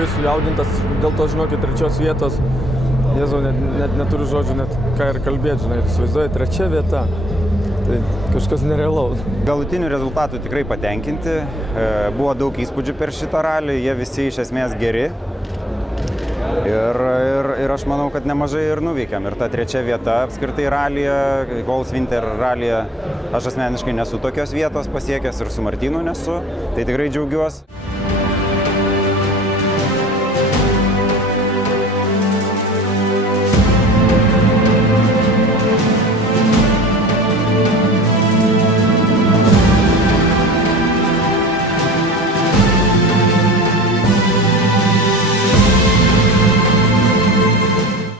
labai sujaudintas, dėl to, žinokit, 3 vietos. Jėzau, net neturiu žodžių, net ką ir kalbėti, žinai, įsivaizduoju, 3 vieta. Tai kažkas nerealaus. Galutinių rezultatų tikrai patenkinti. Buvo daug įspūdžių per šitą ralį, jie visi iš esmės geri. Ir aš manau, kad nemažai ir nuveikėm. Ir ta 3 vieta apskritai ralyje, Gols Winter ralyje, aš asmeniškai nesu tokios vietos pasiekęs ir su Martynu nesu. Tai tikrai džiaugiuosi.